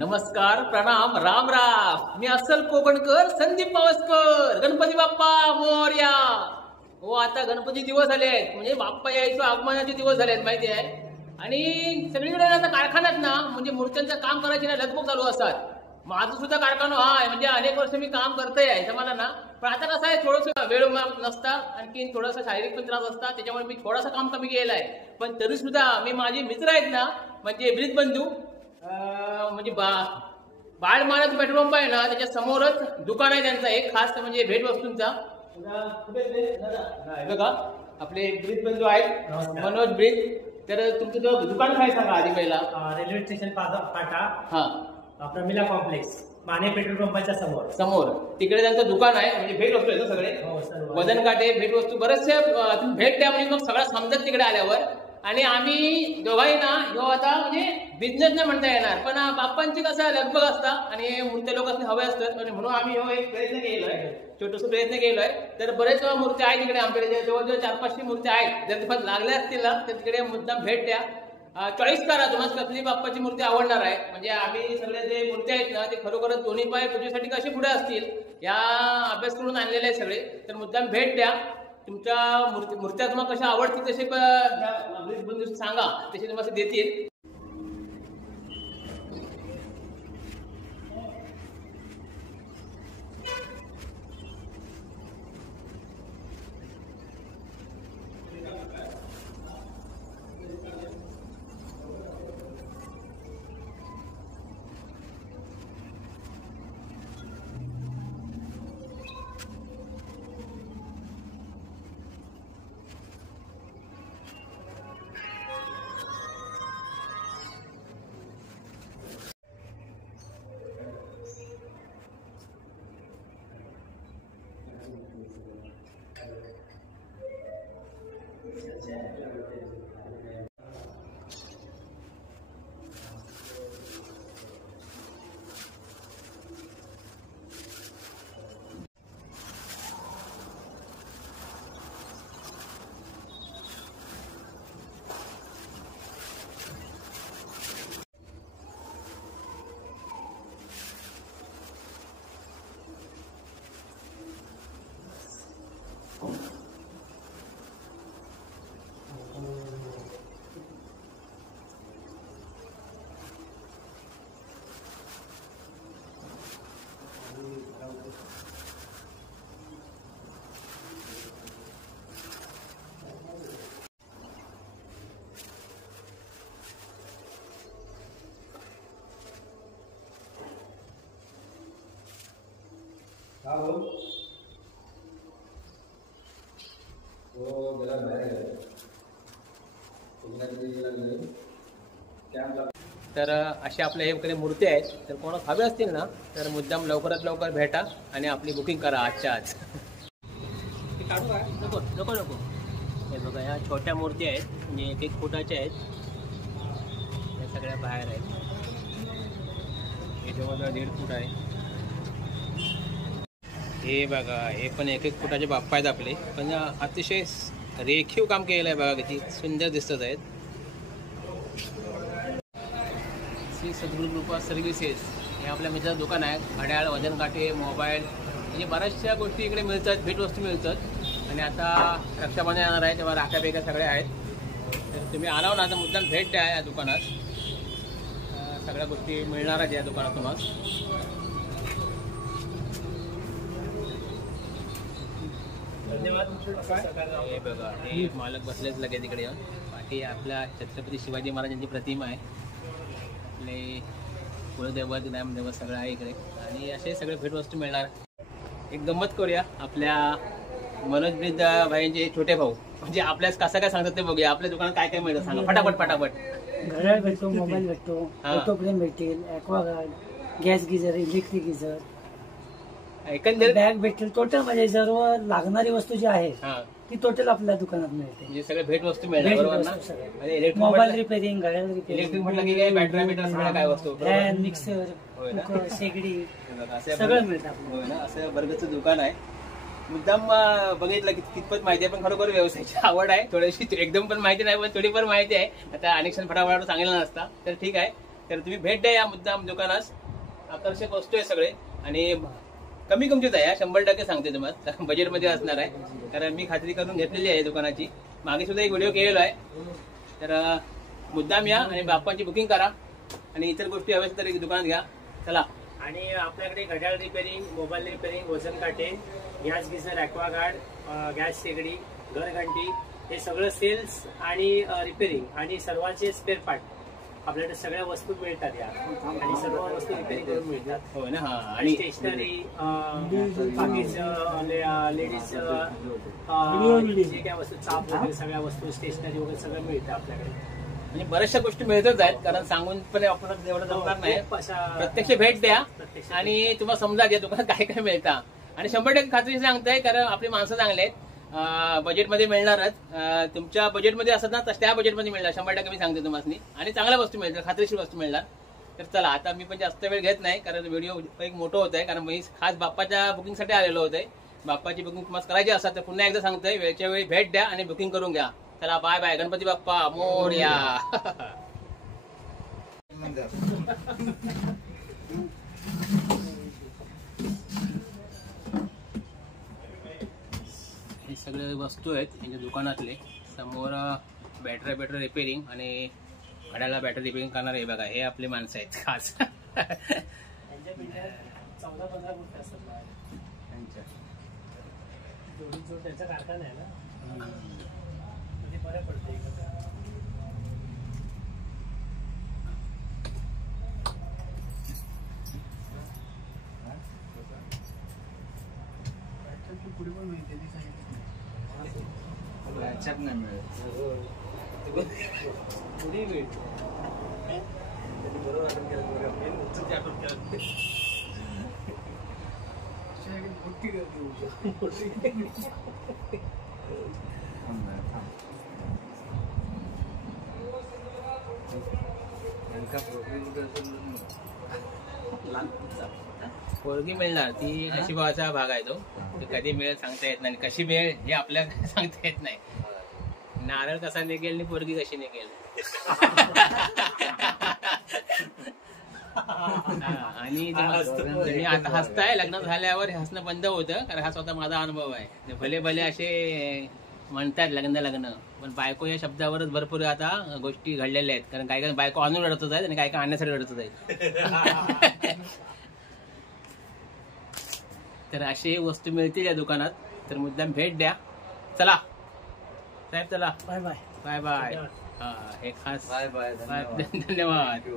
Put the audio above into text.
नमस्कार, प्रणाम, राम राम. मी अस्सल कोकणकर संदीप पावसकर. गणपती बाप्पा मोरया. हो, आता गणपती दिवस आले आहेत, म्हणजे बाप्पा यायचं आगमनाचे दिवस झाले आहेत, माहिती आहे. आणि सगळीकडे आता कारखान्यात ना म्हणजे मूर्त्यांचं काम करायची ना लगबग चालू असतात. माझं सुद्धा कारखाना हा आहे, म्हणजे अनेक वर्ष मी काम करतोय आहे मला ना. पण आता कसं आहे, थोडंसं वेळ नसता, आणखी थोडासा शारीरिक पण त्रास असता, त्याच्यामुळे मी थोडासा काम कमी केलेलं आहे. पण तरी सुद्धा मी माझे मित्र आहेत ना, म्हणजे ब्रीज बंधू, म्हणजे बाळ महाराज पेट्रोल पंप आहे ना, त्याच्या समोरच दुकान आहे त्यांचं एक खास, म्हणजे भेटवस्तूंचा. बघा आपले ब्रीज बंधू आहेत, मनोज ब्रीज. तर तुमचं दुकान काय सांगा आधी पहिला. रेल्वे स्टेशन फाटा, हा, प्रमिला कॉम्प्लेक्स, माने पेट्रोल पंपाच्या समोर तिकडे त्यांचं दुकान आहे. म्हणजे भेटवस्तू आहे सगळे, वजन काटे, भेटवस्तू बरेचसे. भेट द्या म्हणजे मग सगळं समजत तिकडे आल्यावर. आणि आम्ही दोघाही ना ह्यो आता म्हणजे बिझनेस नाही म्हणता येणार, पण बाप्पांची कसं लगबग असता आणि मूर्त्या लोकांनी हवे असतात, आणि म्हणून आम्ही ह्यो एक प्रयत्न केलोय, छोटासा प्रयत्न केलोय. तर बरेच मूर्त्या आहेत तिकडे आमच्याकडे, जवळजवळ 400-500 मूर्त्या आहेत. जर तुम्हाला लागल्या असतील ना तर तिकडे मुद्दाम भेट द्या, चॉईस करा, तुम्हाला कसली बाप्पाची मूर्ती आवडणार आहे. म्हणजे आम्ही सगळे जे मूर्ती आहेत ना ते खरोखरच दोन्ही पाय पूजेसाठी कसे पुढे असतील या अभ्यास करून आणलेले आहेत सगळे. तर मुद्दाम भेट द्या. तुमच्या मूर्त्या तुम्हाला कशा आवडतील तसे बंधू सांगा, तसे तुम्हाला देतील. तर अशा आपल्या हे मूर्ती आहेत. तर कोणाला हवे असतील ना तर मुद्दाम लवकरात लवकर भेटा आणि आपली बुकिंग करा आजच्या आज. नको नको नको. हे बघा, ह्या छोट्या मूर्ती आहेत, म्हणजे 1-1 फुटाच्या आहेत. या सगळ्या बाहेर आहेत. हे जवळजवळ 1.5 फूट आहे. हे बघा, हे पण 1-1 फुटाचे बाप्पा आहेत आपले, पण अतिशय रेखीव काम केलेलं आहे. बघा किती सुंदर दिसत आहेत. श्री सद्गुरू कृपा सर्व्हिसेस हे आपल्या मित्राचं दुकान आहे. घड्याळ, वजन काटे, मोबाईल, म्हणजे बऱ्याचशा गोष्टी इकडे मिळतात, भेटवस्तू मिळतात. आणि आता रक्षाबंधन येणार आहे, तेव्हा राख्या पेख्या सगळ्या आहेत. तर तुम्ही आलाव ना तर मुद्दाम भेट द्या या दुकानात. सगळ्या गोष्टी मिळणार आहेत या दुकानात तुम्हाला. हे बघा, हे मालक बसलेच लगेच तिकडे येऊन. बाकी आपल्या छत्रपती शिवाजी महाराजांची प्रतिमा आहे, आपले कुलदैवत, ग्रामदैवत सगळं आहे इकडे. आणि असे सगळे भेटवस्तू मिळणार. एक गंमत करूया, आपल्या मनोज ब्रीज भाईंचे छोटे भाऊ, म्हणजे आपल्यास कसं काय सांगतात ते बघूया. आपल्या दुकानात काय काय मिळतं सांगा फटाफट. घड्याळ भेटतो, मोबाईल भेटतो, फोटो फ्रेम भेटेल, Aquaguard, gas geyser, electric geyser, एकंदरीत बॅग भेटेल. टोटल म्हणजे सर्व लागणारी वस्तू जी आहे ती टोटल आपल्या दुकानात मिळते. म्हणजे सगळे भेटवस्तू मिळणार बरोबर ना. मोबाईल रिपेअरिंग, घड्याळ रिपेअरिंग, इलेक्ट्रिक म्हटलं की काय बॅटरी मीटर सगळ्या काय वस्तू, फॅन, मिक्सर, कुकर, शेगडी सगळं मिळतं. असं बर्गरचं दुकान आहे. मुद्दाम बघितलं की कितपत माहिती आहे, पण खरोखर व्यवसायाची आवड आहे. थोडीशी एकदम पण माहिती नाही, पण थोडी पण माहिती आहे. आता अनेक फटाफट सांगितलं नसता तर ठीक आहे. तर तुम्ही भेट द्या या मुद्दाम दुकानास. आकर्षक वस्तू आहे सगळे आणि कमी किमतीत आहे. 100% सांगते तुम्हाला, बजेटमध्ये असणार आहे. कारण मी खात्री करून घेतलेली आहे दुकानाची. मागे सुद्धा एक व्हिडिओ केलेला आहे. तर मुद्दाम या आणि बाप्पाची बुकिंग करा आणि इतर गोष्टी हव्याच तर दुकानात घ्या. चला. आणि आपल्याकडे घड्याळ रिपेरिंग, मोबाईल रिपेरिंग, वजन काटे, गॅस गिझर, ॲक्वागार्ड, गॅस शेगडी, घरघंटी हे सगळं सेल्स आणि रिपेरिंग आणि सर्वांचे स्पेअर पार्ट आपल्याकडे सगळ्या वस्तू मिळतात या. आणि सर्व वस्तू रिपेरिंग करून मिळतात. हो ना. आणि स्टेशनरी, बाकीचं लेडीज जे काय वस्तू, चाप वगैरे सगळ्या वस्तू, स्टेशनरी वगैरे सगळं मिळतं आपल्याकडे. म्हणजे बऱ्याचशा गोष्टी मिळतच आहेत. कारण सांगून पण आपण एवढं जमणार नाही. प्रत्यक्ष भेट द्या आणि तुम्हाला समजा या दुकानात काय काय मिळतं. आणि 100% खात्री सांगताय कारण आपली माणसं चांगले आहेत. बजेटमध्ये मिळणारच. तुमच्या बजेटमध्ये असत ना तर त्या बजेटमध्ये मिळणार 100% मी सांगते तुम्हाला. आणि चांगल्या वस्तू मिळतात, खात्रीशीर वस्तू मिळणार. तर चला आता मी पण जास्त वेळ घेत नाही कारण व्हिडिओ एक मोठं होत आहे. कारण मी खास बाप्पाच्या बुकिंगसाठी आलेलो होते. बाप्पाची बुकिंग तुम्हाला करायची असेल तर पुन्हा एकदा सांगतोय, वेळच्या वेळी भेट द्या आणि बुकिंग करून घ्या. चला बाय बाय. गणपती बाप्पा मोरया. हे सगळे वस्तू आहेत यांच्या दुकानातले. समोर बॅटरी रिपेरिंग आणि घड्याला बॅटरी रिपेरिंग करणार आहे बघा. हे आपले माणसं आहेत खास. 14-15 गोष्टी असतात त्यांचा कारखाना आहे ना. ते बरं पडतं एकत्र. पुढे पण मिळते ती सांगितलं नाही मिळत. पुढे मिळते बरोबर. मोठी गर्दी पोरगी मिळणार ती नशिबाचा भाग आहे तो. कधी मिळेल सांगता येत नाही. कशी मिळेल हे आपल्याला सांगता येत नाही. नारळ कसा निघेल आणि पोरगी कशी निघेल. आणि तुम्ही आता हसताय, लग्न झाल्यावर हसणं बंद होतं कारण हा स्वतः माझा अनुभव आहे. भले भले असे म्हणतात लग्न पण बायको या शब्दावरच भरपूर आता गोष्टी घडलेल्या आहेत. कारण काही काही बायको आणून रडतच आहेत आणि काही काही आणण्यासाठी रडतच आहेत. तर अशी वस्तू मिळतील या दुकानात. तर मुद्दाम भेट द्या. चला साहेब, चला बाय बाय. Bye bye. हा हे खास. Bye bye. धन्यवाद.